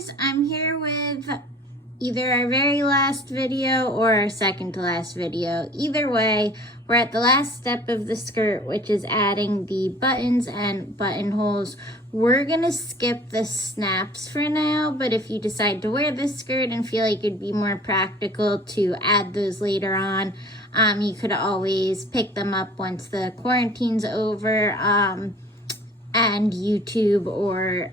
guys, I'm here with either our very last video or our second to last video. Either way, we're at the last step of the skirt, which is adding the buttons and buttonholes. We're gonna skip the snaps for now, but if you decide to wear this skirt and feel like it'd be more practical to add those later on, you could always pick them up once the quarantine's over, and YouTube or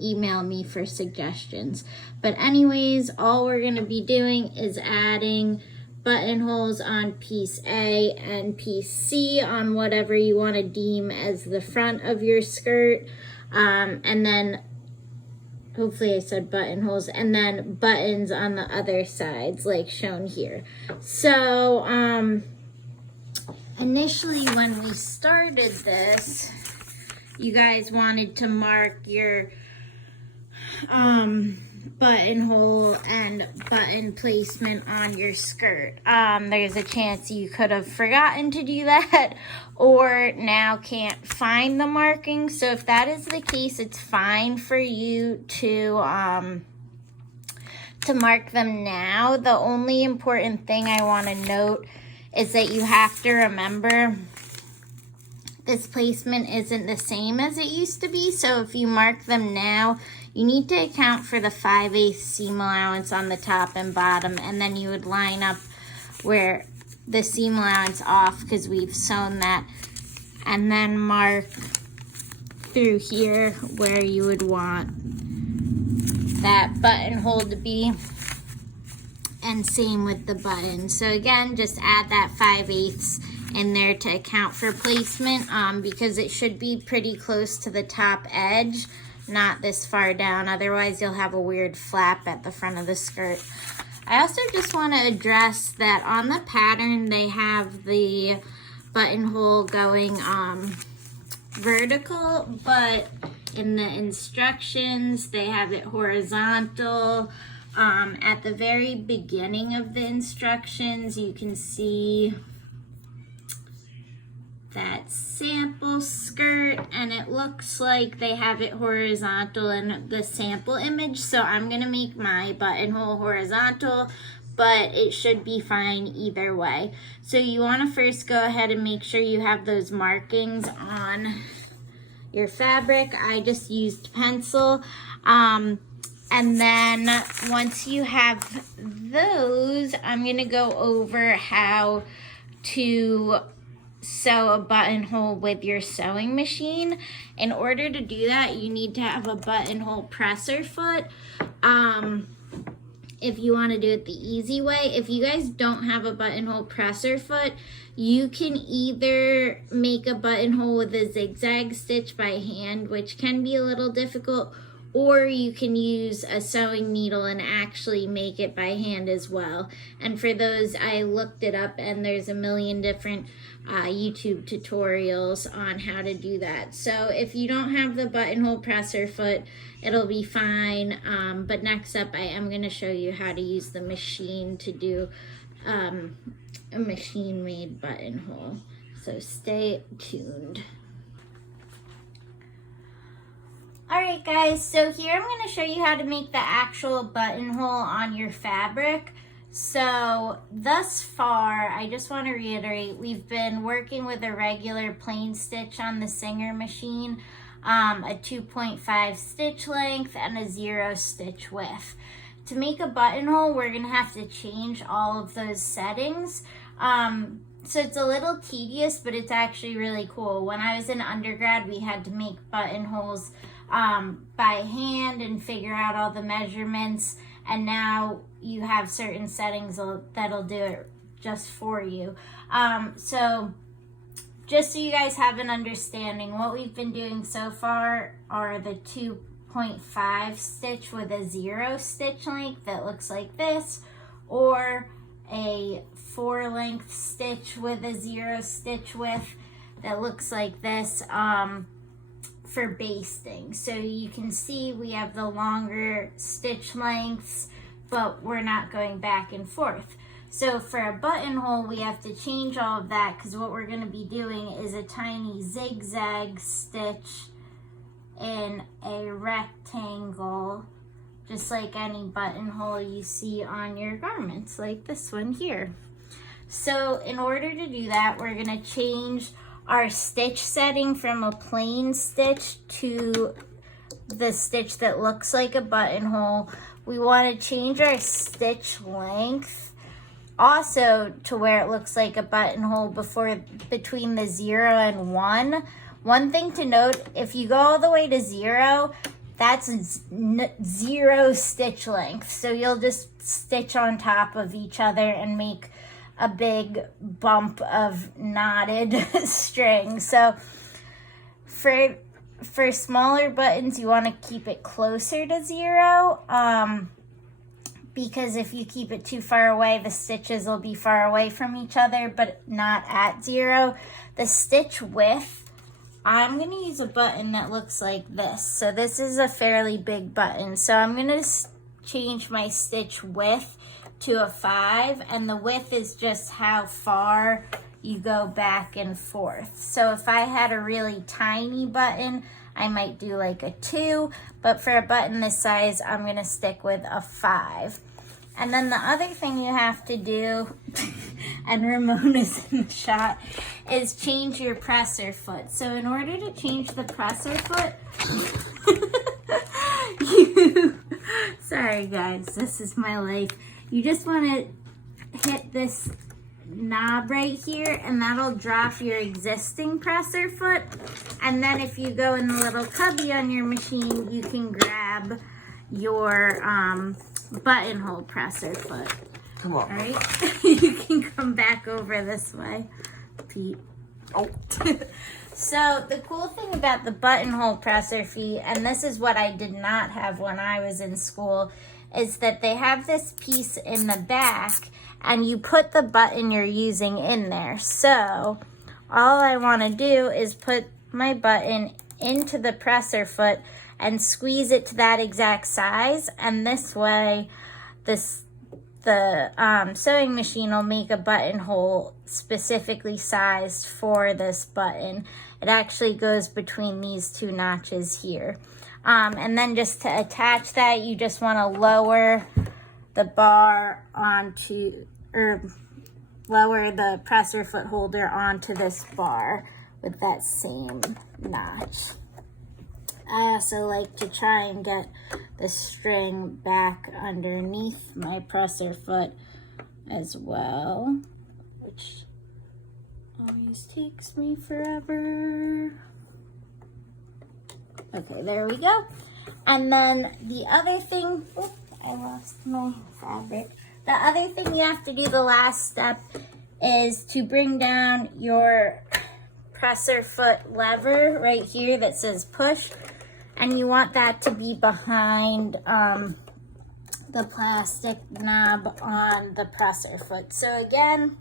email me for suggestions. But anyways, all we're going to be doing is adding buttonholes on piece A and piece C on whatever you want to deem as the front of your skirt. And then, hopefully I said buttonholes, and then buttons on the other sides like shown here. So, initially when we started this, you guys wanted to mark your buttonhole and button placement on your skirt. There's a chance you could have forgotten to do that or now can't find the markings. So if that is the case, it's fine for you to mark them now. The only important thing I want to note is that you have to remember this placement isn't the same as it used to be. So if you mark them now, you need to account for the 5/8 seam allowance on the top and bottom, and then you would line up where the seam allowance off because we've sewn that, and then mark through here where you would want that buttonhole to be, and same with the button. So again, just add that 5/8 in there to account for placement, because it should be pretty close to the top edge, not this far down. Otherwise you'll have a weird flap at the front of the skirt. I also just want to address that on the pattern they have the buttonhole going vertical, but in the instructions they have it horizontal. At the very beginning of the instructions you can see that sample skirt, and it looks like they have it horizontal in the sample image. So I'm gonna make my buttonhole horizontal, but it should be fine either way. So you want to first go ahead and make sure you have those markings on your fabric. I just used pencil, and then once you have those, I'm gonna go over how to sew a buttonhole with your sewing machine. In order to do that, you need to have a buttonhole presser foot. If you want to do it the easy way, if you guys don't have a buttonhole presser foot, you can either make a buttonhole with a zigzag stitch by hand, which can be a little difficult, or you can use a sewing needle and actually make it by hand as well. And for those, I looked it up, and there's a million different YouTube tutorials on how to do that. So if you don't have the buttonhole presser foot, it'll be fine. But next up, I am going to show you how to use the machine to do a machine-made buttonhole. So stay tuned. Alright guys, so here I'm going to show you how to make the actual buttonhole on your fabric. So thus far, I just want to reiterate, we've been working with a regular plain stitch on the Singer machine, a 2.5 stitch length and a 0 stitch width. To make a buttonhole, we're going to have to change all of those settings. So it's a little tedious, but it's actually really cool. When I was in undergrad, we had to make buttonholes by hand and figure out all the measurements, and now you have certain settings that'll do it just for you. So just so you guys have an understanding, what we've been doing so far are the 2.5 stitch with a 0 stitch length that looks like this, or a 4 length stitch with a 0 stitch width that looks like this, for basting. So you can see we have the longer stitch lengths, but we're not going back and forth. So for a buttonhole, we have to change all of that, because what we're going to be doing is a tiny zigzag stitch in a rectangle just like any buttonhole you see on your garments, like this one here. So in order to do that, we're gonna change our stitch setting from a plain stitch to the stitch that looks like a buttonhole. We wanna change our stitch length also to where it looks like a buttonhole between the 0 and 1. One thing to note, if you go all the way to 0, that's 0 stitch length. So you'll just stitch on top of each other and make a big bump of knotted string. So for smaller buttons, you want to keep it closer to 0, because if you keep it too far away, the stitches will be far away from each other, but not at 0. The stitch width, I'm going to use a button that looks like this. So this is a fairly big button. So I'm going to change my stitch width to a 5, and the width is just how far you go back and forth. So if I had a really tiny button, I might do like a 2, but for a button this size, I'm going to stick with a 5. And then the other thing you have to do, and Ramona's in the shot, is change your presser foot. So in order to change the presser foot, sorry guys, this is my life. You just want to hit this knob right here, and that'll drop your existing presser foot. And then if you go in the little cubby on your machine, you can grab your buttonhole presser foot. Come on. All right? You can come back over this way, Pete. Oh. So the cool thing about the buttonhole presser feet, and this is what I did not have when I was in school, is that they have this piece in the back and you put the button you're using in there. So all I want to do is put my button into the presser foot and squeeze it to that exact size, and this way the sewing machine will make a buttonhole specifically sized for this button. It actually goes between these 2 notches here. And then just to attach that, you just want to lower the bar onto, or lower the presser foot holder onto this bar with that same notch. I also like to try and get the string back underneath my presser foot as well, which always takes me forever. Okay, there we go. And then the other thing, I lost my fabric. The other thing you have to do, the last step, is to bring down your presser foot lever right here that says push. And you want that to be behind the plastic knob on the presser foot. So again,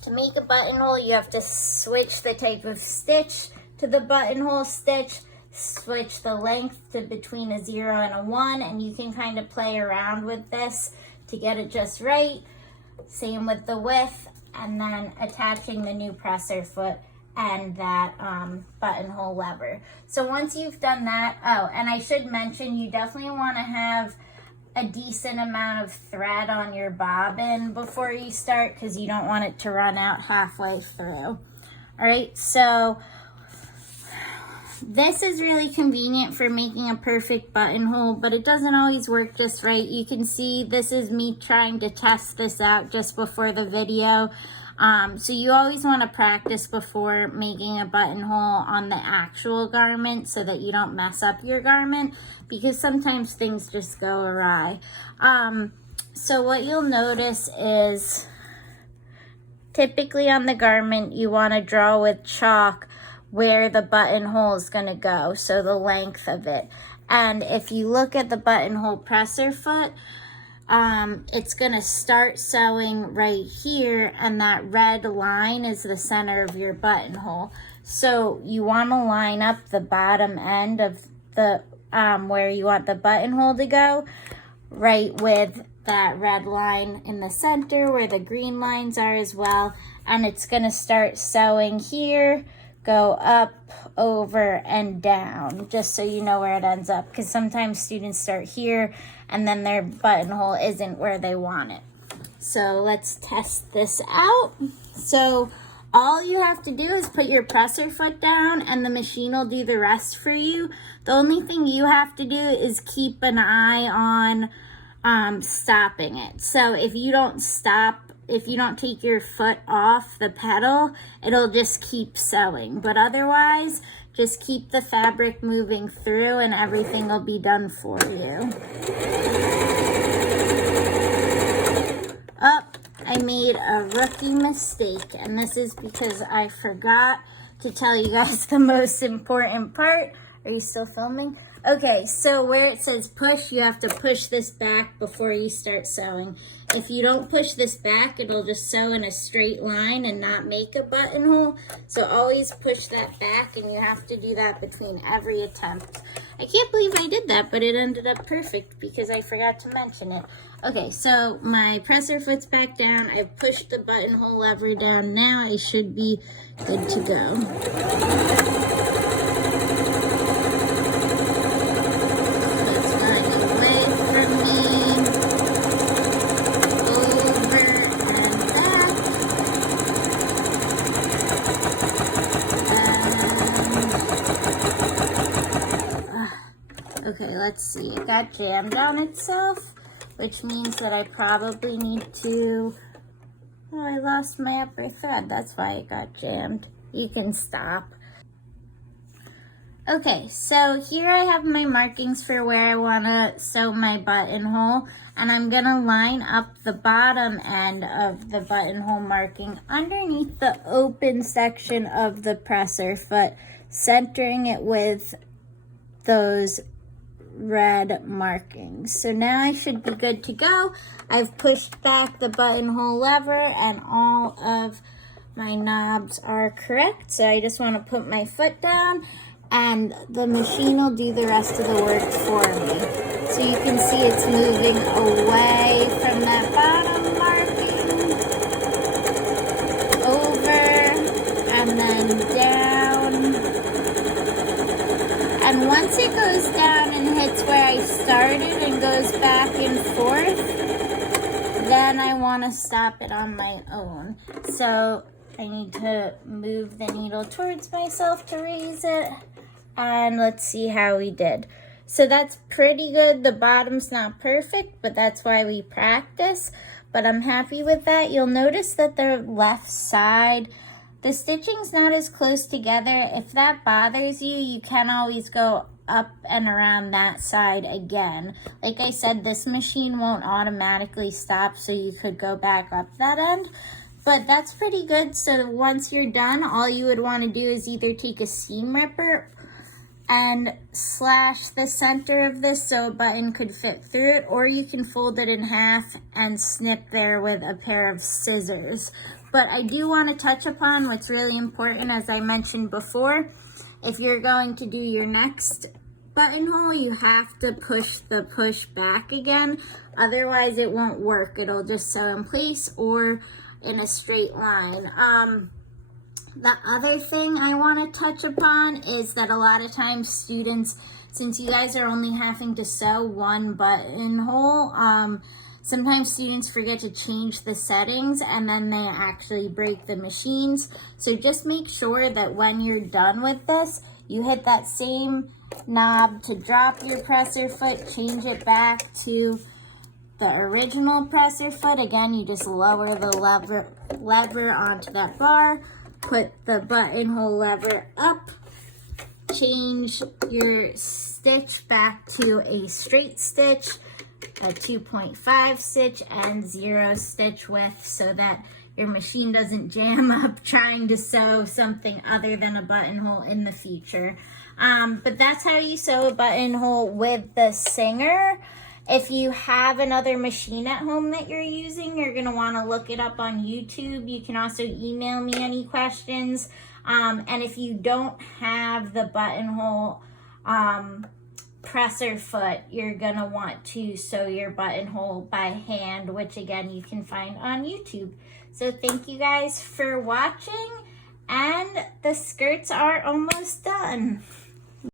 to make a buttonhole, you have to switch the type of stitch to the buttonhole stitch, switch the length to between a 0 and a 1, and you can kind of play around with this to get it just right. Same with the width, and then attaching the new presser foot and that buttonhole lever. So once you've done that, oh, and I should mention, you definitely want to have a decent amount of thread on your bobbin before you start, because you don't want it to run out halfway through. All right, so this is really convenient for making a perfect buttonhole, but it doesn't always work just right. You can see this is me trying to test this out just before the video. So you always want to practice before making a buttonhole on the actual garment so that you don't mess up your garment, because sometimes things just go awry. So what you'll notice is typically on the garment you want to draw with chalk where the buttonhole is going to go, so the length of it. And if you look at the buttonhole presser foot, it's going to start sewing right here, and that red line is the center of your buttonhole. So you want to line up the bottom end of the where you want the buttonhole to go, right with that red line in the center where the green lines are as well. And it's going to start sewing here, go up, over, and down, just so you know where it ends up, because sometimes students start here and then their buttonhole isn't where they want it. So let's test this out. So all you have to do is put your presser foot down and the machine will do the rest for you. The only thing you have to do is keep an eye on stopping it. So if you don't stop, if you don't take your foot off the pedal, it'll just keep sewing. But otherwise, just keep the fabric moving through and everything will be done for you. Oh, I made a rookie mistake, and this is because I forgot to tell you guys the most important part. Are you still filming? Okay, so where it says push, you have to push this back before you start sewing. If you don't push this back, it'll just sew in a straight line and not make a buttonhole. So always push that back, and you have to do that between every attempt. I can't believe I did that, but it ended up perfect because I forgot to mention it. Okay, so my presser foot's back down. I've pushed the buttonhole lever down. Now I should be good to go. Okay, let's see. It got jammed on itself, which means that I probably need to... Oh, I lost my upper thread. That's why it got jammed. You can stop. Okay, so here I have my markings for where I want to sew my buttonhole, and I'm going to line up the bottom end of the buttonhole marking underneath the open section of the presser foot, centering it with those red markings. So now I should be good to go. I've pushed back the buttonhole lever and all of my knobs are correct. So I just want to put my foot down and the machine will do the rest of the work for me. So you can see it's moving away from that bottom marking, over, and then down. And once it goes down and hits where I started and goes back and forth, then I want to stop it on my own. So I need to move the needle towards myself to raise it. And let's see how we did. So that's pretty good. The bottom's not perfect, but that's why we practice. But I'm happy with that. You'll notice that the left side, the stitching's not as close together. If that bothers you, you can always go up and around that side again. Like I said, this machine won't automatically stop, so you could go back up that end. But that's pretty good. So once you're done, all you would want to do is either take a seam ripper and slash the center of this so a button could fit through it, or you can fold it in half and snip there with a pair of scissors. But I do want to touch upon what's really important, as I mentioned before. If you're going to do your next buttonhole, you have to push the push back again. Otherwise, it won't work. It'll just sew in place or in a straight line. The other thing I want to touch upon is that a lot of times students, since you guys are only having to sew one buttonhole, sometimes students forget to change the settings and then they actually break the machines. So just make sure that when you're done with this, you hit that same knob to drop your presser foot, change it back to the original presser foot. Again, you just lower the lever onto that bar, put the buttonhole lever up, change your stitch back to a straight stitch, a 2.5 stitch, and 0 stitch width so that your machine doesn't jam up trying to sew something other than a buttonhole in the future. But that's how you sew a buttonhole with the Singer. If you have another machine at home that you're using, you're going to want to look it up on YouTube. You can also email me any questions. And if you don't have the buttonhole presser foot, you're going to want to sew your buttonhole by hand, which again, you can find on YouTube. So thank you guys for watching, And the skirts are almost done.